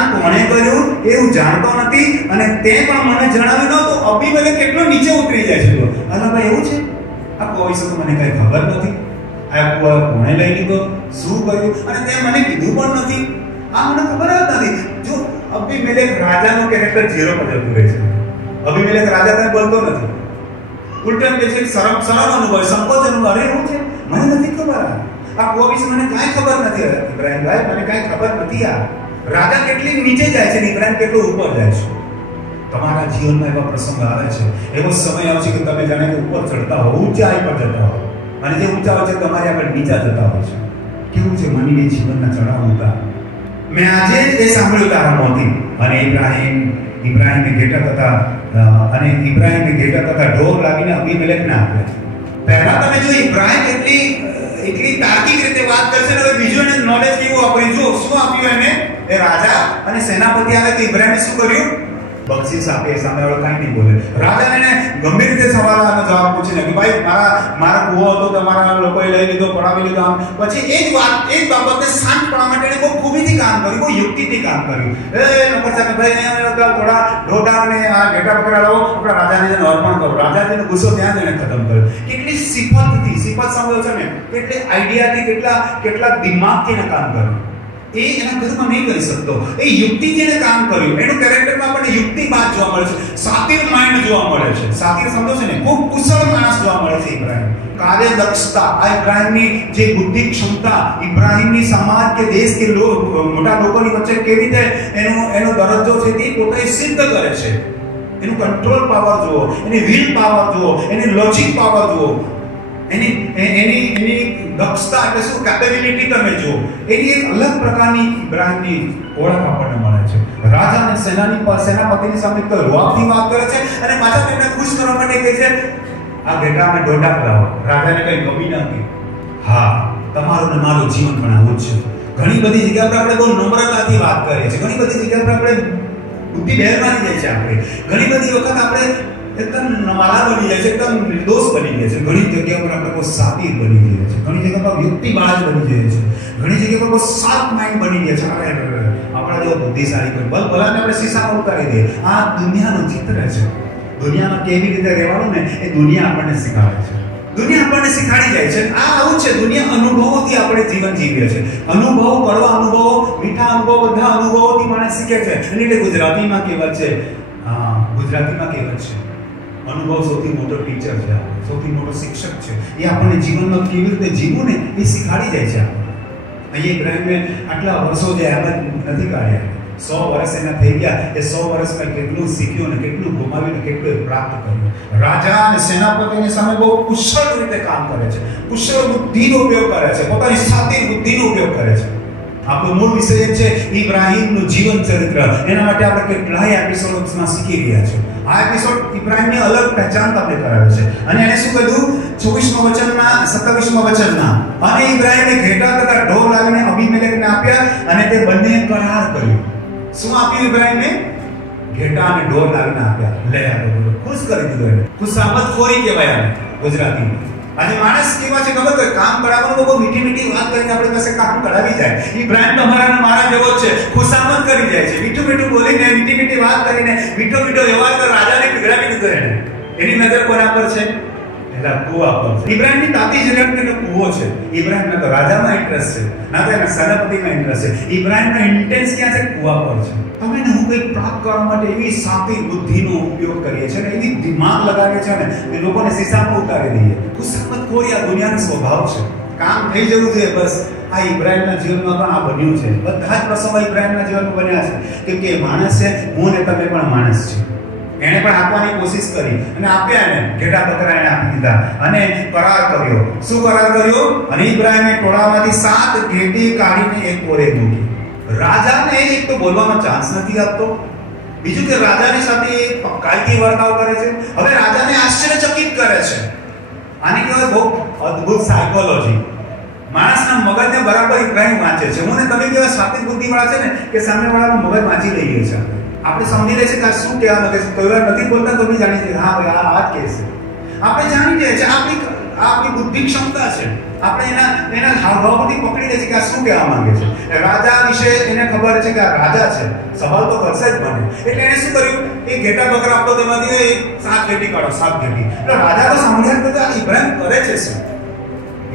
કામ કોણે કર્યું એ હું જાણતો નથી અને તે પણ મને જણાવ્યું ન તો અબીમેલેક કેટલો નીચે ઉતરી જાય છે. અલા ભાઈ એવું છે, આ કુવા વિશે તો મને કઈ ખબર નથી. આ કુવા કોણે લઈ લીધો, શું કર્યું અને તે મને કીધું પણ નથી. આ મને ખબર જ નથી. જો અબીમેલેક રાજાનો કેરેક્ટર 0 પર જતું રહે છે. અબીમેલેક રાજા કઈ બોલતો નથી, ઉલટન કે છે શરમ અનુભવ, સંકોચ અનુભવ. અરે એવું છે, મને નથી ખબર. આ કુવા વિશે મને કાંઈ ખબર નથી. ઇબ્રાહિમ ભાઈ મને કાંઈ ખબર નથી. આ રાજા કેટલી નીચે જાય છે ને ઇબ્રાહિમ કેટલો ઉપર જાય છે. તમારા જીવનમાં એવા પ્રસંગ આવે છે, એવો સમય આવશે કે તમે જાણે કે ઉપર ચડતા હો, ઊંચાઈ પર જતા હો અને જે ઊંચા હોય છે તમારે આગળ નીચા જતા હોય છે. કેવું છે માનવીય જીવનના ચડાવ ઉતાર. મેં આજે એ સાંભળ્યું તારા મોતી અને ઇબ્રાહિમે ઘેટા તથા ઢોર લાવીને અબીમેલેકને આપ્યા. પહેલા તમે જો ઇબ્રાહિમ એટલી તાર્કિક રીતે વાત કરશે ને, હવે બીજું એને નોલેજ કેવું આપ્યું. જો શું આપ્યું એને, એ રાજા અને સેનાપતિ આવે તો ઇબ્રાહિમે શું કર્યું, બક્ષિસ આપે. સામેવાળો કાંઈ નહીં બોલે. રાજાને ગંભીર રીતે સવાલનો જવાબ પૂછીને કે ભાઈ મારા કુવો હતો, તમારા લોકોએ લઈ લીધો, પડાવી લીધો. પછી એ જ બાબતને શાંત કરવા માટે એને બહુ ખૂબીથી કામ કર્યું, બહુ યુક્તિથી કામ કર્યું. નોકર સાહેબ ભાઈ થોડા ઢોઢા અને આ ઘેટા પકડા લાવો, આપણા રાજાને અર્પણ કરો. રાજાજીનો ગુસ્સો ત્યાં જઈને ખતમ કર્યો. કેટલી સિફત સાંભળ્યો છે ને, કેટલી આઈડિયાથી, કેટલા દિમાગથી એને કામ કર્યું. એ એના ઘરમાં નહીં કરી શકતો. એ યુક્તિથી એને કામ કર્યું. એનું કેરેક્ટરમાં આપણને યુક્તિવાદ જોવા મળે છે, સાતિર માઇન્ડ જોવા મળે છે. સાતિર સમજો છે ને, ખૂબ કુશળ માણસ જોવા મળે છે ઇબ્રાહિમ. કાર્યદક્ષતા, આ ઇબ્રાહિમની જે બુદ્ધિ ક્ષમતા, ઇબ્રાહિમની સમાજ કે દેશ કે મોટા લોકોની વચ્ચે કેવી રીતે એનો દરજ્જો છે તે પોતે સિદ્ધ કરે છે. એનું કંટ્રોલ પાવર જુઓ, એની વિલ પાવર જુઓ, એની લોજિક પાવર જુઓ, એની દક્ષતા એટલે શું કેપેબિલિટી તમે જુઓ. એની એક અલગ પ્રકારની ઇબ્રાહિમની ઓળખ આપણને મળે છે. રાજા અને સેનાપતિની સામે તો રોબથી વાત કરે છે અને પાછા તેમને ખુશ કરવા માટે કહે છે આ ઘેટાને ઢોઢા લાવો. રાજાને કઈ ગમી નથી. હા, તમારું ને મારું જીવન પણ આવું જ છે. ઘણી બધી જગ્યા પર આપણે બહુ નમ્રતાથી વાત કરીએ છીએ. ઘણી બધી જગ્યા પર આપણે બુદ્ધિ બહેર મારી જાય છે. આપણે ઘણી બધી વખત આપણે એકદમ નમાલા બની જાય છે, એકદમ નિર્દોષ બની જાય છે. ઘણી જગ્યા પર આપણે બહુ સાતીર બની જાય છે. ઘણી જગ્યા પર યુક્તિબાજ બની જાય છે. ઘણી જગ્યા પર બહુ શાર્પ માઇન્ડ બની જાય છે. આપણા જેવો બુદ્ધિશાળી કોઈ ભલાને આપણે શીશામાં ઉતારી દઈએ. આ દુનિયાનું ચિત્ર છે. દુનિયામાં કેવી રીતે રહેવાનું ને એ દુનિયા આપણને શીખવાડે છે. દુનિયા આપણને શીખવાડી જાય છે. આ આવું છે, દુનિયા અનુભવોથી આપણે જીવન જીવીએ છે. અનુભવો, કડવા અનુભવો, મીઠા અનુભવો, બધા અનુભવોથી માણસ શીખે છે. એટલે ગુજરાતીમાં કહેવત છે, અનુભવ સૌથી મોટો ટીચર છે, સૌથી મોટો શિક્ષક છે. એ આપણને જીવનમાં કેવી રીતે જીવવું ને એ શીખવાડી જાય છે. અહીંયા ઇબ્રાહિમે આટલા વર્ષો જે એમ જ નથી કાઢ્યા. 100 વર્ષ એના થઈ ગયા. એ 100 વર્ષમાં કેટલું શીખ્યું ને કેટલું ગુમાવ્યું ને કેટલું પ્રાપ્ત કર્યું. રાજા અને સેનાપતિની સામે બહુ કુશળ રીતે કામ કરે છે, કુશળ બુદ્ધિનો ઉપયોગ કરે છે, પોતાની સાતી બુદ્ધિનો ઉપયોગ કરે છે. આપણો મૂળ વિષય છે ઇબ્રાહિમનું જીવન ચરિત્ર. એના માટે આપણે કેટલાય એપિસોડ્સમાં શીખી રહ્યા છીએ. આ એપિસોડ ઇબ્રાહિમની અલગ પહેચાન તમને કરાવે છે. અને એને શું કહ્યું 27મા વચનમાં 27મા વચનમાં, અને ઇબ્રાહિમે ઘેટા તથા ઢોર લાવીને અબીમેલેકને આપ્યા અને તે બંને કરાર કર્યો. શું આપ્યું ઇબ્રાહિમે? ઘેટા અને ઢોર લાવીને આપ્યા. લે આ ખુશ કરી દીધો એને. ખુશામતખોરી કહેવાય આને ગુજરાતીમાં. આજે માણસ કેવા છે ખબર છે, કામ કરાવવાનું બહુ મીઠી વાત કરીને આપણી પાસે કામ કરાવી જાય. ઇબ્રાહિમ તમારા અને મારા જેવો જ છે, ખુશામત કરી જાય છે. મીઠું બોલીને, મીઠી વાત કરીને, મીઠો વ્યવહાર કરી રાજાને બિગડાવી દીધો એને. એની નજર કોના પર છે? એલા કુવા પર. ઇબ્રાહિમની તાતી જનક કુવો છે. ઇબ્રાહિમ ના તો રાજામાં ઇન્ટરેસ્ટ છે, ના તો એના સેનાપતિમાં ઇન્ટરેસ્ટ છે. ઇબ્રાહિમનો ઇન્ટેન્સ ક્યાં છે? કુવા પર છે. તમે ને હું કંઈક પ્રાપ્ત કરવા માટે એવી સાતી બુદ્ધિનો ઉપયોગ કરીએ છીએ ને, એવી દિમાગ લગાવીએ છીએ ને કે લોકોને શીશામાં ઉતારી દઈએ. ખુશામતખોરી આ દુનિયાનો સ્વભાવ છે. કામ થઈ જવું જોઈએ બસ. આ ઇબ્રાહિમના જીવનમાં પણ આ બન્યું છે. બધા જ પ્રસંગો ઇબ્રાહિમના જીવનમાં બન્યા છે. કેમ કે માણસ છે, હું ને તમે પણ માણસ છે. એને પણ આપવાની કોશિશ કરી અને આપ્યા. એને ઘેટા બકરા એને આપી દીધા અને કરાર કર્યો. શું કરાર કર્યો? અને ઇબ્રાહિમે ટોળામાંથી 7 ઘેટી કાઢીને એક કોરે મૂકી. રાજાને એક તો બોલવાનો ચાન્સ નથી આપતો, બીજું કે રાજાની સાથે પક્કાઈથી વર્તાવ કરે છે. હવે રાજાને આશ્ચર્યચકિત કરે છે. આને કહેવાય બહુ અદ્ભુત સાયકોલોજી. માણસના મગજને બરાબર ઇબ્રાહિમ વાંચે છે. હું ને તમે કેવા સાત્વિક બુદ્ધિવાળા છે ને કે સામેવાળાનું મગજ વાંચી લઈએ છે. આપણે સમજી લઈએ છીએ કે શું કહેવા માંગે છે. કોઈ વાર નથી બોલતા તો બી જાણી છે હા ભાઈ આ વાત કહે છે. આપણે જાણી જાય છે. આપણી બુદ્ધિ ક્ષમતા છે. આપણે એના હાવભાવથી પકડી લે છે કે આ શું કહેવા માંગે છે. રાજા વિશે એને ખબર છે કે આ રાજા છે, સવાલ તો કરશે જ મને. એટલે એને શું કર્યું, એ ઘેટા બકરા આપતો તેમાંથી 7 ઘેટી કાઢો, 7 ઘેટી. એટલે રાજા તો સાંભળ્યા તો ઇબ્રાહિમ કરે છે શું?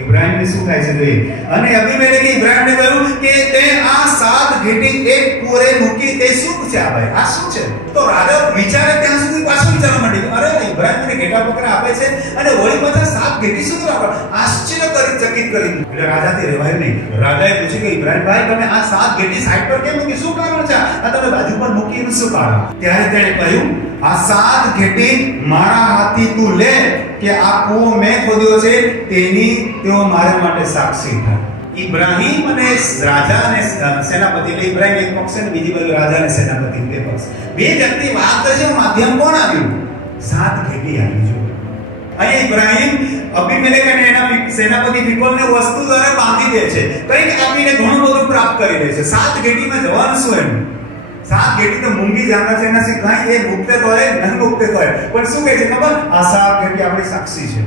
ઇબ્રાહિમને શું થાય છે જોઈએ. અને અબીમેલેકે ઇબ્રાહિમને કહ્યું કે તે આ 7 ઘેટી એક કુરે મૂકી, તે શું છે આ ભાઈ, આ શું છે? તો રાજા વિચારે ત્યાં સુધી પાછું વિચારવા માંડી, અરે ઇબ્રાહિમ મને ઘેટા બકરા આપે છે અને વળી પાછા 7 ઘેટી શું કરવા? આશ્ચર્ય કરી, ચકિત કરી. એટલે રાજાથી રહેવાય નહીં. રાજાએ પૂછ્યું કે ઇબ્રાહિમ ભાઈ તમે આ 7 ઘેટી સાઈડ પર કેમ મૂકી, શું કારણ છે આ તમે બાજુ પર મૂકી, એનું શું કારણ? ત્યારે તેણે કહ્યું આ 7 ઘેટી મારા હાથથી તું લે કે આ કૂવો મેં ખોદ્યો છે તેઓ મારા માટે સાક્ષી થાય. ઇબ્રાહિમ અને રાજા અને સેનાપતિ, એટલે ઇબ્રાહિમ એક પક્ષ અને બીજી બાજુ રાજા અને સેનાપતિ બે પક્ષ, બે વ્યક્તિ વાત કરે છે. માધ્યમ કોણ આવ્યું? 7 ઘેટી આવી. જો અહીં ઇબ્રાહિમ અબીમેલેક અને એના સેનાપતિ ફિકોલને વસ્તુ દ્વારા બાંધી દે છે, કંઈક આપીને ઘણું બધું પ્રાપ્ત કરી દે છે. 7 ઘેટીમાં જવાનું શું એનું? 7 ઘેટી તો મૂંગી જાનવર છે, એના સિવાય એ મુક્તે તો હોય નહીં મુક્તે તો હોય, પણ શું કહે છે ખબર? આ 7 ઘેટી આપણી સાક્ષી છે.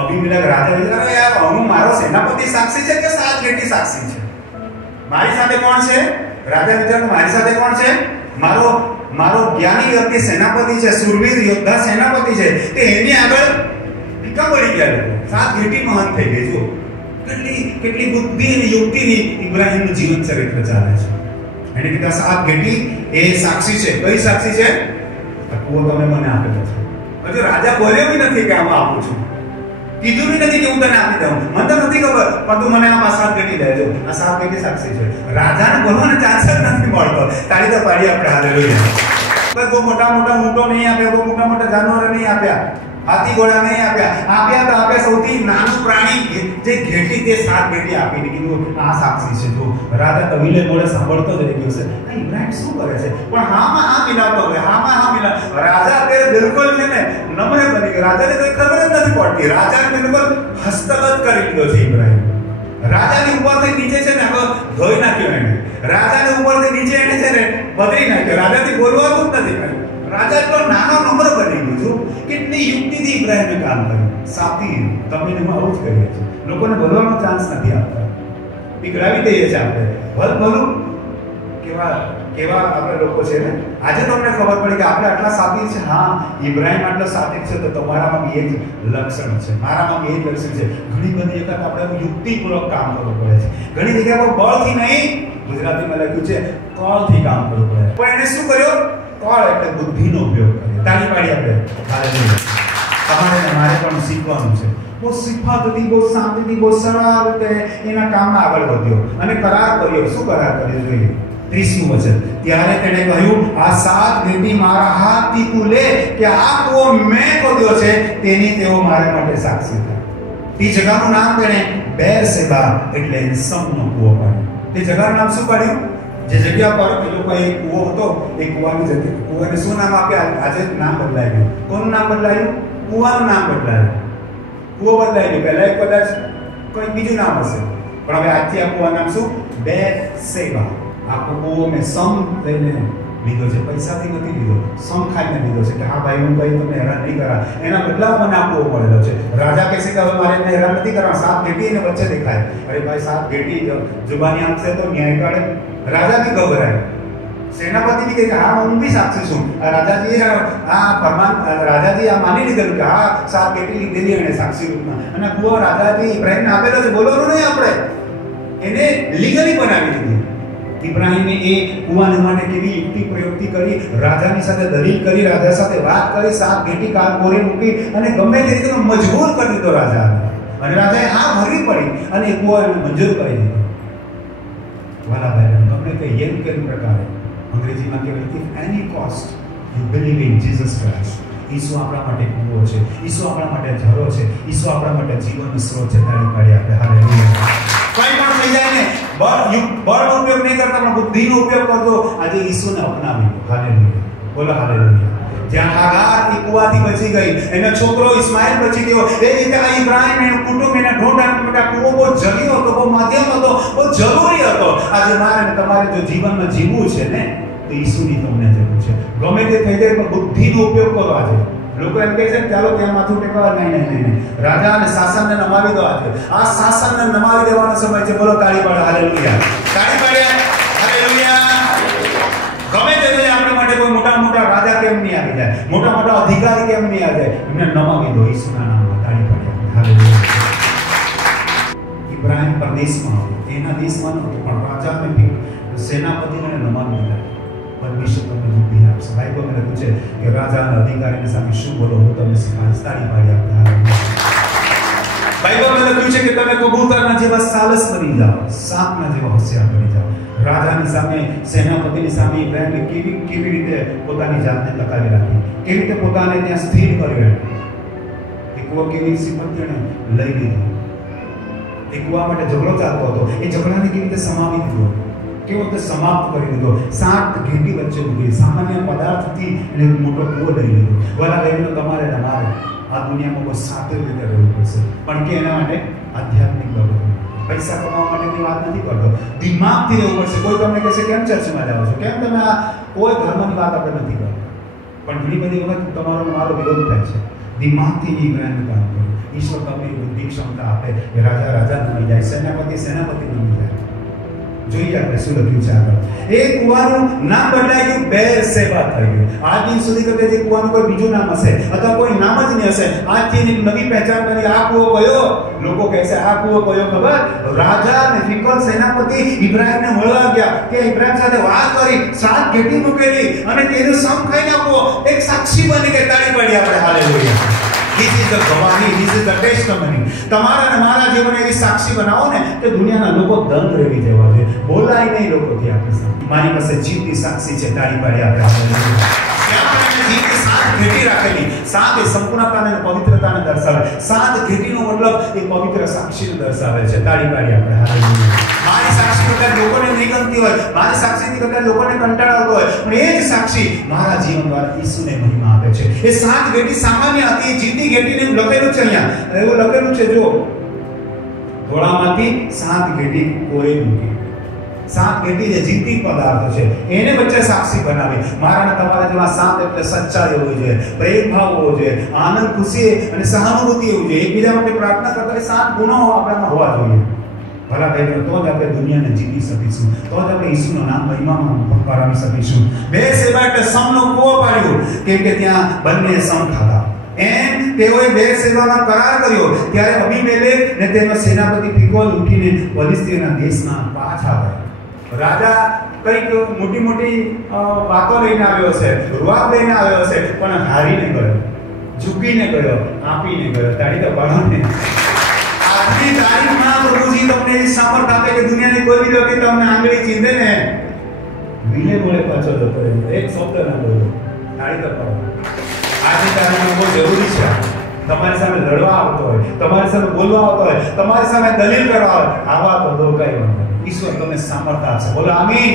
અબીમેલેક રાજા વિચારે યાર હું મારો સેનાપતિ સાક્ષી છે કે 7 ઘેટી સાક્ષી છે? મારી સાથે કોણ છે? રાજા વિચારે મારી સાથે કોણ છે? મારો જ્ઞાની વ્યક્તિ સેનાપતિ છે, સુરવીર યોદ્ધા સેનાપતિ છે, તે એની આગળ ટીકા પડી ગયા. 7 ઘેટી મહાન થઈ ગઈ. જો કેટલી બુદ્ધિ અને યુક્તિની ઇબ્રાહિમનું જીવન ચરિત્ર ચાલે છે. એને કીધા 7 ઘેટી એ સાક્ષી છે. કઈ સાક્ષી છે? આ કૂવો તમે મને આપેલો છે. હજુ રાજા બોલ્યો બી નથી કે આમાં આપું છું, કીધું બી નથી કે હું તને આપી દઉં, મને તો નથી ખબર, પણ તું મને આ 7 ઘેટી લેજો. આ 7 ઘેટી સાક્ષી છે. રાજાને બોલવાનો ચાન્સ જ નથી મળતો. તાળી તો પાડી આપણે હાલેલુયા. બહુ મોટા ઊંટો નહીં આપ્યા, બહુ મોટા જાનવરો નહીં આપ્યા, હાથી ઘોડા નહીં આપ્યા તો આપ્યા સૌથી નાનું પ્રાણી જે ઘેટી, તે 7 ઘેટી આપીને કીધું આ સાક્ષી છે. જો રાજા તવીલે મોડે સાંભળતો જ રહી ગયો છે, આ ઇબ્રાહિમ શું કરે છે, પણ હામાં હા મિલાવતો હોય, હામાં હા મિલાવ. રાજા અત્યારે બિલકુલ છે ને નમ્ર બની ગયો. રાજાને કોઈ ખબર જ નથી પડતી. રાજાને બિલકુલ હસ્તગત કરી લીધો છે ઇબ્રાહિમ. રાજાની ઉપરથી નીચે છે ને ધોઈ નાખ્યો એને. રાજાની ઉપરથી નીચે એને છે ને બદલી નાખ્યો. રાજાથી બોલવાનું જ નથી કર્યું. રાજા એટલો નાનો નમ્ર બની ગયો. કેટલી યુક્તિથી ઇબ્રાહિમે કામ કર્યું. સાથી તમે આવું જ કરીએ છીએ. લોકોને બોલવાનો ચાન્સ નથી આપતા, પીગળાવી દઈએ છીએ આપણે. ભલું કેવા આપણે લોકો છે ને. આજે તમને ખબર પડી કે આપણે આટલા સાથી છે. હા, ઇબ્રાહિમ આટલો સાથી છે તો તમારામાં બી એ જ લક્ષણ છે, મારામાં બી એ જ લક્ષણ છે. ઘણી બધી વખત આપણે યુક્તિપૂર્વક કામ કરવું પડે છે. ઘણી જગ્યાએ બળથી નહીં, ગુજરાતીમાં લખ્યું છે કળથી કામ કરવું પડે. પણ એને શું કર્યો? કળ એટલે બુદ્ધિનો ઉપયોગ કર્યો. તાળી પાડી આપણે. તમારે મારે પણ શીખવાનું છે. બહુ સિફાતથી, બહુ શાંતિથી, બહુ સરળ રીતે એના કામમાં આગળ વધ્યો અને કરાર કર્યો. શું કરાર કર્યો જોઈએ? 30મું વચન. ત્યારે તેણે કહ્યું આ 7 ઘેટી મારા હાથથી તું લે કે આ કૂવો મેં ખોદ્યો છે તેઓ મારા માટે સાક્ષી થાય. તે જગાનું નામ તેણે બેરશેબા એટલે સમનો કૂવો પાડ્યો. તે જગાનું નામ શું પાડ્યું? જે જગ્યા પર એ લોકો એક કૂવો હતો, એ કૂવાની જગ્યા, કૂવાને શું નામ આપ્યા? આજે નામ બદલાઈ ગયું. કોનું નામ બદલાયું? કૂવાનું નામ બદલાયું. કૂવો બદલાઈ ગયો. પહેલા એક કદાચ કોઈ બીજું નામ હશે, પણ હવે આજથી આ કૂવાનું નામ શું? બેરશેબા. આખો કૂવો મેં સમ લઈને લીધો છે, પૈસાથી નથી લીધો, સમ ખાઈને લીધો છે કે હા ભાઈ હું કઈ તમને હેરાન નહીં કરા. એના બદલામાં મને આ કૂવો મળેલો છે. રાજા કહે છે કે હવે મારે એને હેરાન નથી કરવા. 7 ઘેટી એને વચ્ચે દેખાય. અરે ભાઈ 7 ઘેટી જુબાની આપશે તો ન્યાય કાઢે. રાજા બી ગભરાય. સેનાપતિ બી કહે કે હા હું બી સાક્ષી છું. રાજાજી રાજાજી આ માની લીધેલું કે હા 7 ઘેટી લીધેલી એને સાક્ષી રૂપમાં. અને કૂવો રાજાજી ઇબ્રાહિમને આપેલો છે. બોલવાનું નહીં આપણે, એને લીગલી બનાવી દીધી. ઇબ્રાહિમે એ કૂવાને માટે કેવી યુક્તિ પ્રયુક્તિ કરી, રાજાની સાથે દલીલ કરી, રાજા સાથે વાત કરી, 7 ઘેટી કાળ કોરે મૂકી અને ગમે તે રીતે મજબૂર કરી દીધો રાજા. અને રાજાએ હા ભરવી પડી અને એ કૂવો એને મંજૂર કરી દીધો. વાલા ભાઈ ગમે તે યેન કેમ પ્રકારે અંગ્રેજીમાં કહેવાય કે any cost you believe in Jesus Christ. ઈસુ આપણા માટે કૂવો છે, ઈસુ આપણા માટે ઝરો છે, ઈસુ આપણા માટે જીવનનો સ્ત્રોત છે. તાળી પાડી આપણે. હાલેલુયા. કઈ પણ થઈ જાય ને બળનો ઉપયોગ નહીં કરતા, પણ બુદ્ધિનો ઉપયોગ કરતો. આજે ઈસુને અપનાવી. હાલેલુયા. બોલો હાલેલુયા. જ્યાં હાગાર એ કૂવાથી બચી ગઈ, એનો છોકરો ઇસ્માઇલ બચી ગયો, એ રીતે આ ઇબ્રાહિમ એનું કુટુંબ એના ઢોંઢા કૂવો બહુ જગ્યો હતો, બહુ માધ્યમ હતો, બહુ જરૂરી હતો. આજે મારે તમારે જો જીવનમાં જીવવું છે ને તો ઈસુની તમને જરૂર છે. ગમે તે થઈ જાય પણ બુદ્ધિનો ઉપયોગ કરો. આજે લોકો એમ કહે છે કે ચાલો ત્યાં માથું ટેકવા. નહીં. રાજા અને શાસનને નમાવી દો. આજે આ શાસનને નમાવી દેવાનો સમય છે. બોલો તાળી પાડો. હાલેલુયા. તાળી પાડે. હાલેલુયા. ગમે તે આપણે માટે કોઈ મોટા રાજા કેમ નહીં આવી જાય, મોટા અધિકારી કેમ નહીં આવી જાય, એમને નમાવી દો ઈસુના નામમાં. તાળી પાડે. હાલેલુયા. ઇબ્રાહિમ પરદેશમાં હતો, એના દેશમાં નહોતો, પણ રાજાને સેનાપતિને નમાવી દીધા. પરમેશ્વર તમને બુદ્ધિ આપશે. બાઇબલ મને પૂછે કે રાજાના અધિકારીની સામે શું બોલો, હું તમને શીખવાડીશ. તાળી પાડી આપતા. બાઇબલ મને પૂછે કે તમે કબૂતરના જેવા સાલસ બની જાઓ, સાપના જેવા હોશિયાર બની જાઓ. રાજાની સામે, સેનાપતિની સામે ઇબ્રાહિમે કેવી રીતે પોતાની જાતને ટકાવી રાખી, કેવી રીતે પોતાને ત્યાં સ્થિર કર્યો. એ કુવો કેવી સિંપત્તિને લઈ લીધો. એ કુવા માટે ઝઘડો ચાલતો હતો, એ ઝઘડાને કેવી રીતે સમાવી દીધો, કેવો રીતે સમાપ્ત કરી દીધો. 7 ઘેટી વચ્ચે ઉભી સામાન્ય પદાર્થથી એને મોટો કુવો લઈ લીધો. વલા લઈને તમારે મારે આ દુનિયામાં બહુ સાચી રીતે રહેવું પડશે, પણ કે એના માટે આધ્યાત્મિક બાબતો, પૈસા કમાવા માટેની વાત નથી કરતો, દિમાગથી રહેવું પડશે. કોઈ તમને કહેશે કેમ ચર્ચમાં જાઓ છો, કેમ તમે આ કોઈ ધર્મની વાત આપણે નથી કરતા, પણ ઘણી બધી વખત તમારો મારો વિરોધ થાય છે. દિમાગથી ઇબ્રાહિમ કામ કર્યું. ઈશ્વર તમને બુદ્ધિ ક્ષમતા આપે કે રાજા બની જાય, સેનાપતિ બની જાય. જોઈએ આપણે શું લખ્યું છે આગળ. એ કુવાનું નામ બદલાઈ ગયું, બેરશેબા થઈ ગયું. આજ દિન સુધી કદાચ એ કુવાનું કોઈ બીજું નામ હશે અથવા કોઈ નામ જ નહીં હશે. આજથી એક નવી પહેચાન કરી. આ કુવો કયો? લોકો કહે છે આ કુવો કયો ખબર? રાજા અને ફિકર સેનાપતિ ઇબ્રાહિમને મળવા ગયા, કે ઇબ્રાહિમ સાથે વાત કરી, 7 ઘેટી મૂકેલી અને તેનું સમ ખાઈ નાખો. એક સાક્ષી બની કે તાળી પાડી આપણે. Hallelujah. This is the ગવાહી, this is the testimony. તમારા અને મારા જીવનને એવી સાક્ષી બનાવો ને કે દુનિયાના લોકો દંગ રેવી જવા દે, બોલાય નહીં લોકોથી આપણે સામે. મારી પાસે જીવની સાક્ષી છે. તાળી પાડી આપણે. જીવની 7 ઘેટી રાખેલી. 7 એ સંપૂર્ણતાને અને પવિત્રતાને દર્શાવે. 7 ઘેટીનો મતલબ એ પવિત્ર સાક્ષીને દર્શાવે છે. તાળી પાડી આપણે. હાલેલુયા. મારી સાક્ષી કદાચ લોકોને નહીં ગમતી હોય, મારી સાક્ષીથી કદાચ લોકોને કંટાળો આવતો હોય, પણ એ જ સાક્ષી મારા જીવન દ્વારા ઈસુને મહિમા આપે છે. એ 7 ઘેટી સામાન્ય હતી. જીવની ઘેટીને લખેલું છે અહીંયા, એવું લખેલું છે જો, ઘોડામાંથી 7 ઘેટી કોરે મૂકી. 7 ઘેટી જે જીવતી પદાર્થ છે એને વચ્ચે સાક્ષી બનાવી. મારા અને તમારા જેવા 7 એટલે સચ્ચાઈ હોવી જોઈએ, પ્રેમ ભાવ હોવો જોઈએ, આનંદ ખુશી અને સહાનુભૂતિ હોવી જોઈએ, એકબીજા માટે પ્રાર્થના કરતા 7 ગુણો આપણામાં હોવા જોઈએ. ભલા ભાઈઓ, તો જ આપણે દુનિયાને જીતી શકીશું, તો જ આપણે ઈસુનું નામ મહિમામાં કરાવી શકીશું. બેરશેબા એટલે સમનો કૂવો પાડ્યો, કેમ કે ત્યાં બંને સમ ખાતા. એમ તેઓએ બેરશેબામાં કરાર કર્યો. ત્યારે અબીમેલેક ને તેનો સેનાપતિ ફિકોલ ઉઠીને ફિલિસ્તીના દેશમાં પાછા ગયા. રાજા કઈક મોટી વાતો લઈને આવ્યો છે, રૂઆબ લઈને આવ્યો છે, પણ હારીને ગયો, ઝૂકીને ગયો, આપીને ગયો. તાળી તો પાડોને. આજની તારીખમાં પ્રભુજી તમને એવી સામર્થ આપે કે દુનિયાની કોઈ બી વ્યક્તિ તમને આંગળી ચીંધે ને વિલે બોલે પાછો જતો રહે, એક શબ્દ ના બોલો. તાળી તો પાડો. આજની તારીખમાં બહુ જરૂરી છે. તમારી સામે લડવા આવતો હોય, તમારી સામે બોલવા આવતો હોય, તમારી સામે દલીલ કરવા હોય, આવા તો ધોકાઈ વાંધો. ઈશ્વર તમને સામર્થ આપશે. બોલો આમીન.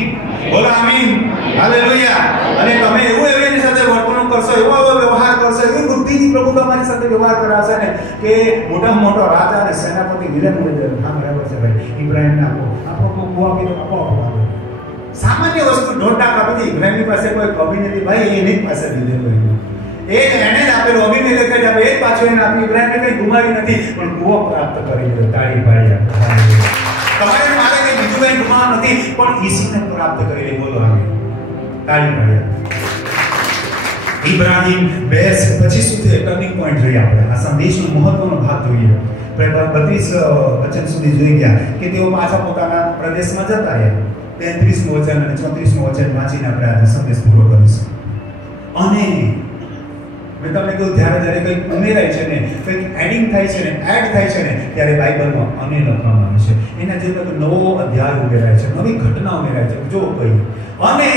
બોલો આમીન. હાલેલુયા. અને તમે એની સાથે વર્તણૂક કરશો, એવો વ્યવહાર કરશો, એવી બુદ્ધિથી પ્રભુ તમારી સાથે વ્યવહાર કરાવશે ને કે મોટામાં મોટો રાજા અને સેનાપતિ વિલે મળે છે. હા, બરાબર છે ભાઈ. ઇબ્રાહિમને આપણો કુવો આપી દો, આપો. સામાન્ય વસ્તુ 1.5 લાખ આપી. ઇબ્રાહિમની પાસે કોઈ કમી નથી ભાઈ, એની પાસે લીધેલું. એને જ આપેલું, અબીમેલેક જ આપે, એ જ પાછો એને આપી. ઇબ્રાહિમને કઈ ગુમાવી નથી, પણ કુવો પ્રાપ્ત કરી લીધો. તાળી પાડી આપે. તમારે મારે કઈ બીજું કઈ ગુમાવ નથી, પણ ઈસુને પ્રાપ્ત કરી લે. બોલો આમીન. તાળી પાડી. ઇબ્રાહિમ બેસ પછી શું છે? ટર્નિંગ પોઈન્ટ જોઈએ આપણે. આ સંદેશનો મહત્વનો ભાગ જોઈએ. 32 વચન સુધી જોઈ ગયા કે તેઓ પાછા પોતાના પ્રદેશમાં જતા રહ્યા. 33મું વચન અને 34મું વચન વાંચીને આપણે આ સંદેશ પૂરો કરીશું. અને મેં તમને કહ્યું, જ્યારે કંઈક ઉમેરાય છે ને, કંઈક એડિંગ થાય છે ને, એડ થાય છે ને, ત્યારે બાઇબલમાં અને લખવામાં આવે છે. એના જે કંઈક નવો અધ્યાય ઉમેરાય છે, નવી ઘટના ઉમેરાય છે. જો કહ્યું, અને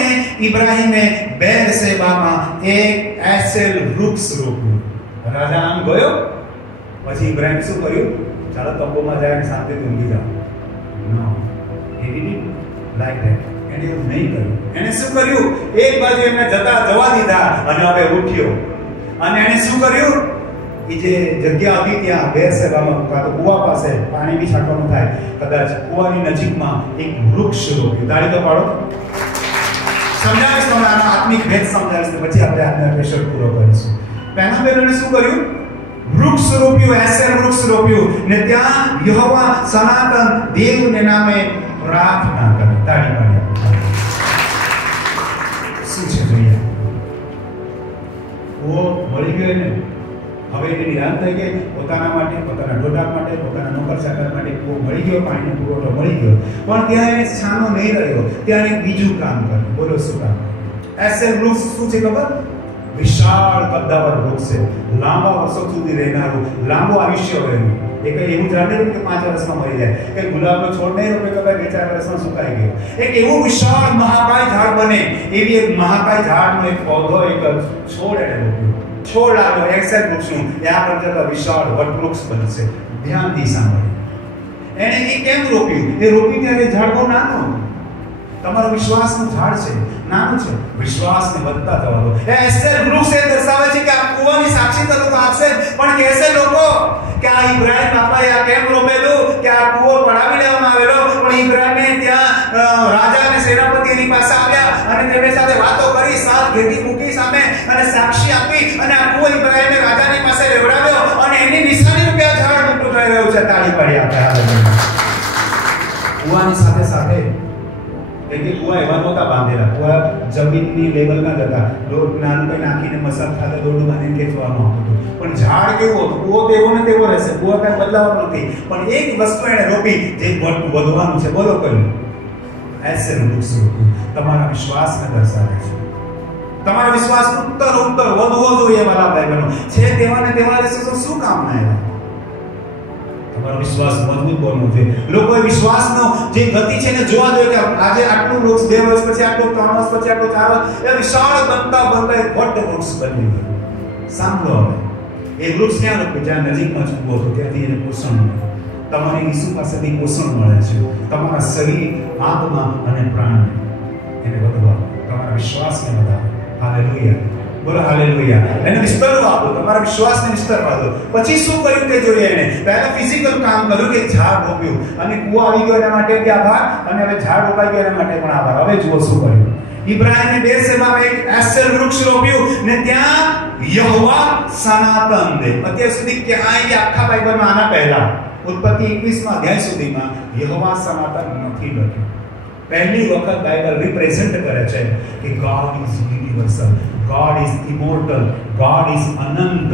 ઇબ્રાહિમે બેરશેબામાં એક એસેલ વૃક્ષ રોપ્યું. રાજા આમ ગયો, પછી ઇબ્રાહિમ શું કર્યું? ચાલો તંબુમાં જાય અને શાંતિથી ઊંઘી જાઓ. નો, હી ડીડ લાઈક ધેટ. એને એવું નહીં કર્યું. એને શું કર્યું? એક બાજુ એમને જવા દીધા અને હવે ઉઠ્યો. અને એને શું કર્યું? એ જે જગ્યા હતી ત્યાં બેરશેબામાં, કાં તો કુવા પાસે પાણી બી છાંટવાનું થાય, કદાચ કુવાની નજીકમાં એક વૃક્ષ રોપ્યું. તાળી તો પાડો. સમજાવીશ તમને આનો આત્મિક ભેદ સમજાવીશ, પછી આપણે આજનો એપિસોડ પૂરો કરીશું. પેનુએલને શું કર્યું? વૃક્ષ રોપ્યું, એસેર વૃક્ષ રોપ્યું ને ત્યાં યહોવા સનાતન દેવને નામે પ્રાર્થના કરી. તાળી પાડી. શું છે જોઈએ? ઓ મળી ગયો ને, હવે એની નિરાંત થઈ ગઈ. પોતાના માટે, પોતાના ઢોઢા માટે, પોતાના નોકર ચાકર માટે કૂવો મળી ગયો, પાણીનો પુરવઠો મળી ગયો. પણ ત્યાં એને છાનો નહીં રહ્યો, ત્યાં એક બીજું કામ કર્યું. બોલો શું કામ? એસેર વૃક્ષ શું છે ખબર? વિશાળ કદ્દાવર વૃક્ષ છે, લાંબા વર્ષો સુધી રહેનારું, લાંબુ આયુષ્ય હોય એનું. એ કઈ એવું ઝાડ નહીં કે 5 વર્ષમાં મરી જાય, કઈ ગુલાબનો છોડ નહીં રોપે કે 2-4 વર્ષમાં સુકાઈ ગયો. એક એવું વિશાળ મહાકાય ઝાડ બને એવી એક મહાકાય ઝાડનો એક પૌધો, એક છોડ એને રોપ્યો. છોડ આવ્યો એક્સેલ વૃક્ષનું, ત્યાં પર જતા વિશાળ વટવૃક્ષ બનશે. ધ્યાનથી સાંભળો. એને એ કેમ રોપ્યું? એ રોપ્યું ત્યારે ઝાડ બહુ નાનું હતું. તમારો વિશ્વાસનું ઝાડ છે, નાનું છે, વિશ્વાસને વધતા જવા દો. એ એસ્તેર વૃક્ષ એ દર્શાવે છે કે આ કૂવાની સાક્ષી તો લોકો આપશે, પણ કહેશે લોકો કે આ ઇબ્રાહિમ બાપાએ આ કેમ રોપેલું, કે આ કૂવો પડાવી લેવામાં આવેલો. પણ ઇબ્રાહિમે ત્યાં રાજા અને સેનાપતિ એની પાસે આવ્યા અને તેમની સાથે વાતો કરી, સાત ભેટી મૂકી સામે અને સાક્ષી આપી અને આ કૂવો ઇબ્રાહિમે રાજાની પાસે લેવડાવ્યો અને એની નિશાની રૂપે આ ઝાડ મોટું થઈ રહ્યું છે. તાળી પાડી આપણે. કૂવાની સાથે સાથે કે કુવા એવા નહોતા બાંધેલા, કુવા જમીનની લેવલના હતા. દોડ નાનું કઈ નાખીને મસાલ ખાતે દોરડું બાંધીને ખેંચવામાં આવતું હતું. પણ ઝાડ કેવું હતું? કુવો તો એવો ને તેવો રહેશે, કુવો કઈ બદલાવાનો નથી. પણ એક વસ્તુ એને રોપી જે વધવાનું છે. બોલો કયું? એસેર વૃક્ષ રોપ્યું. તમારા વિશ્વાસને દર્શાવે છે. તમારા વિશ્વાસ ઉત્તર વધવો જોઈએ વાલા ભાઈ બહેનો. છે તેવા ને તેવા રહેશે તો શું કામ ના આવ્યા? તમારો વિશ્વાસ મજબૂત બનવો જોઈએ. લોકોએ વિશ્વાસનો જે ગતિ છે ને જોવા જોઈએ કે આજે આટલું વૃક્ષ 2 વર્ષ પછી, આટલું 3 વર્ષ પછી, આટલું 4 વર્ષ, એ વિશાળ બનતા એક વટ વૃક્ષ બની ગયું. સાંભળો હવે, એ વૃક્ષ ક્યાં રોપ્યું? જ્યાં નજીકમાં જ ઉભો હતો ત્યાંથી એને પોષણ મળે. તમારે ઈસુ પાસેથી પોષણ મળે છે. તમારા શરીર, આત્મા અને પ્રાણ એને વધવા, તમારા વિશ્વાસને વધારો. હાલેલુયા. બોલો હાલેલુયા. એને વિસ્તરવા આપો, તમારા વિશ્વાસને વિસ્તરવા દો. પછી શું કર્યું તે જોઈએ એને. પહેલા ફિઝિકલ કામ કર્યું કે ઝાડ રોપ્યું અને કૂવો આવી ગયો એના માટે આભાર, અને હવે ઝાડ રોપાઈ ગયો એના માટે પણ આભાર. હવે જુઓ શું કર્યું. ઇબ્રાહિમે બેરશેબામાં એક એસેર વૃક્ષ રોપ્યું ને ત્યાં યહોવા સનાતન દેવ. અત્યાર સુધી ક્યાંય આખા બાઇબલમાં આના પહેલા ઉત્પત્તિ 21માં અધ્યાય સુધીમાં યહોવા સનાતન નથી લખ્યું. પહેલી વખત બાઇબલ રિપ્રેઝન્ટ કરે છે કે God is universal, God is immortal, God is Anant,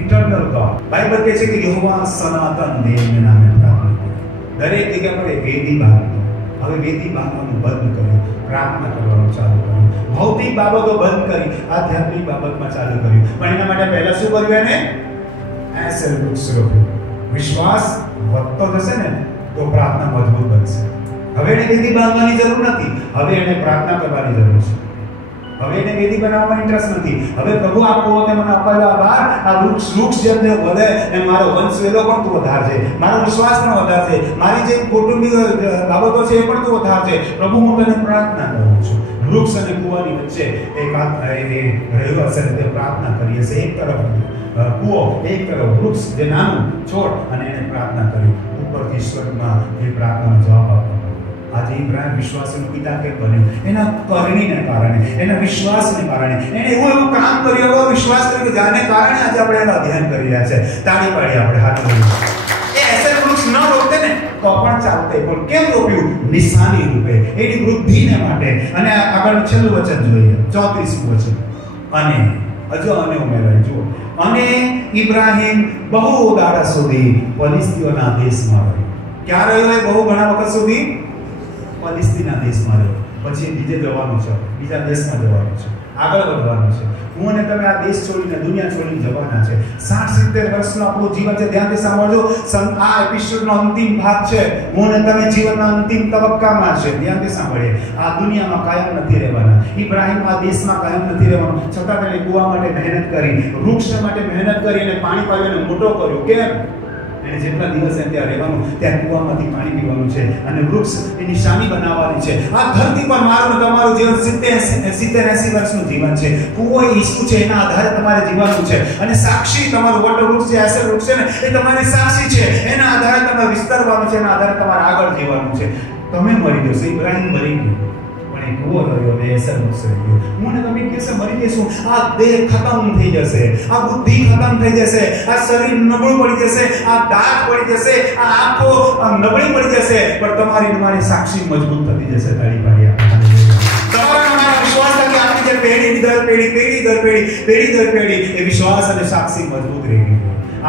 eternal God. Bible કહે છે કે યહોવા સનાતન દેવને નામે પ્રાર્થના કરો. દરેક જગ્યા પર વેદી બાંધો. હવે વેદી બાંધવાનું બંધ કર્યું, પ્રાર્થના કરવાનું ચાલુ કર્યું. ભૌતિક બાબતો બંધ કરી, આધ્યાત્મિક બાબતમાં ચાલુ કર્યું. પણ એના માટે પહેલા શું કર્યું? એને એસેર વૃક્ષ રોપ્યું. વિશ્વાસ વધતો જશે ને તો પ્રાર્થના મજબૂત બનશે. હવે એને વેદી બાંધવાની જરૂર નથી, હવે એને પ્રાર્થના કરવાની જરૂર છે. હવે એને વેદી બનાવવામાં ઇન્ટરેસ્ટ નથી. હવે પ્રભુ આપો તે મને અપાયો આભાર. આ વૃક્ષ જેમ વધે એમ મારો વંશ વેલો પણ તું વધારજે, મારો વિશ્વાસ પણ વધારજે, મારી જે કૌટુંબિક બાબતો છે એ પણ તું વધારજે. પ્રભુ હું તને પ્રાર્થના કરું છું. વૃક્ષ અને કુવાની વચ્ચે એક રહ્યો હશે ને તે પ્રાર્થના કરી હશે. એક તરફ કુવો, એક તરફ વૃક્ષ જે નાનું છોડ, અને એને પ્રાર્થના કરી. ઉપરથી ઈશ્વરમાં એ પ્રાર્થનાનો જવાબ આપવાનો. આજે ઇબ્રાહિમ વિશ્વાસનો પિતા કેમ બન્યો? એના કરણીને કારણે, એના વિશ્વાસને કારણે. એને એવું કામ કર્યું, એવો વિશ્વાસ કર્યો કે જેને કારણે આજે આપણે એનું અધ્યયન કરી રહ્યા છે. તાળી પાડી આપણે હાથ જોડીએ. એ એસેર વૃક્ષ ન રોપતે ને તો પણ ચાલતે, પણ કેમ રોપ્યું? નિશાની રૂપે, એની વૃદ્ધિને માટે. અને આગળનું છેલ્લું વચન જોઈએ, 34મું વચન. અને હજુ અને ઉમેરાય જુઓ. અને ઇબ્રાહિમ બહુ દાડા સુધી ફલિસ્તીઓના દેશમાં રહ્યો. ક્યાં રહ્યો? એ બહુ ઘણા વખત સુધી ફલિસ્તીના દેશમાં રહ્યો. પછી બીજે જવાનું છે, બીજા દેશમાં જવાનું છે, આગળ વધવાનું છે. હું અને તમે આ દેશ છોડીને, દુનિયા છોડીને જવાના છે. 60-70 વર્ષનું આપણું જીવન છે. ધ્યાનથી સાંભળજો. આ એપિસોડનો અંતિમ ભાગ છે. હું અને તમે જીવનના અંતિમ તબક્કામાં છે. ધ્યાનથી સાંભળીએ. આ દુનિયામાં કાયમ નથી રહેવાના. ઇબ્રાહિમ આ દેશમાં કાયમ નથી રહેવાનું. છતાં તેને કુવા માટે મહેનત કરી, વૃક્ષ માટે મહેનત કરી અને પાણી પાવીને મોટો કર્યો. કેમ? એને જેટલા દિવસ ત્યાં રહેવાનું, ત્યાં કુવામાંથી પાણી પીવાનું છે અને વૃક્ષ એ નિશાની બનાવવાની છે. આ ધરતી પર મારું તમારું જીવન 70-80 વર્ષનું જીવન છે. કુવો ઈસુ છે, એના આધારે તમારે જીવવાનું છે. અને સાક્ષી તમારું વટવૃક્ષ છે, એસેર વૃક્ષ છે ને, એ તમારી સાક્ષી છે. એના આધારે તમારે વિસ્તારવાનું છે, એના આધારે તમારે આગળ જીવવાનું છે. તમે મરી જશો. ઇબ્રાહિમ મરી ગયો, પણ પણ એક કૂવો રહ્યો ને એસર વૃક્ષ રહ્યો. હું ને તમે કેસે મરી જઈશું, આ દેહ ખતમ થઈ જશે, આ બુદ્ધિ ખતમ થઈ જશે, આ શરીર નબળું પડી જશે, આ દાંત પડી જશે, આ આંખો નબળી પડી જશે, પણ તમારી સાક્ષી મજબૂત થતી જશે. તાળી પાડી તમારા વિશ્વાસ સાથે આપણી જે પેઢી દર પેઢી એ વિશ્વાસ અને સાક્ષી મજબૂત રહેવી.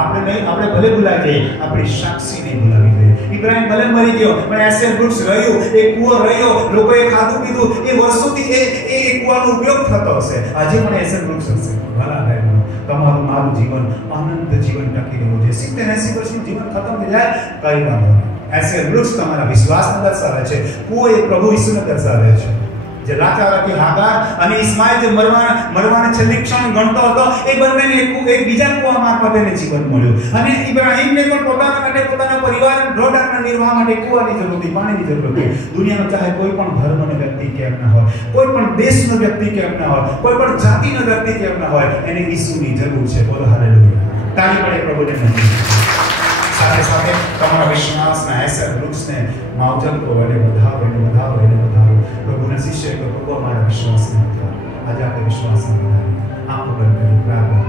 આપણે ભલે ભૂલાઈ જઈએ, આપણી સાક્ષી નહીં ભૂલાવી જોઈએ. ઇબ્રાહિમ ભલે મરી ગયો, પણ એસેર વૃક્ષ રહ્યું, એ કૂવો રહ્યો, લોકોએ ખાધું પીધું, એ વર્ષોથી એ કૂવાનો ઉપયોગ થતો હશે. આજે પણ એસેર વૃક્ષ હશે. ભલા ભાઈ, તમારું મારું જીવન આનંદ જીવન ટકી રહ્યું છે. 70-80% જીવન ખતમ થઈ જાય, કઈ વાંધો નહીં. એસેર વૃક્ષ તમારા વિશ્વાસને દર્શાવે છે, કૂવો એ પ્રભુ ઈસુને દર્શાવે છે. જે રાજા હાગાર અને ઇસ્માઇલ જે મરવાને છેલ્લી ક્ષણ ગણતો હતો, એ બંનેને એક બીજા કૂવા મારફતે જીવન મળ્યું. અને ઇબ્રાહિમને પણ પોતાના માટે, પોતાના પરિવાર રોડાના નિર્વાહ માટે કૂવાની જરૂર હતી, પાણીની જરૂર હતી. દુનિયાનો ચાહે કોઈ પણ ધર્મનો વ્યક્તિ કેમ ના હોય, કોઈ પણ દેશનો વ્યક્તિ કેમ ના હોય, કોઈ પણ જાતિનો વ્યક્તિ કેમ ના હોય, એને ઈસુની જરૂર છે. બોલો હાલેલુયા. તાળી પડે પ્રભુને નમસ્તે. સાથે સાથે તમારા વિશ્વાસના એસર વૃક્ષને માવજત કરો, એને વધારો. પ્રભુના શિષ્ય પ્રભુ અમારા વિશ્વાસને વધારો. આજે આપણે વિશ્વાસને વધારીએ. આંખો બંધ કરી પ્રાર્થના.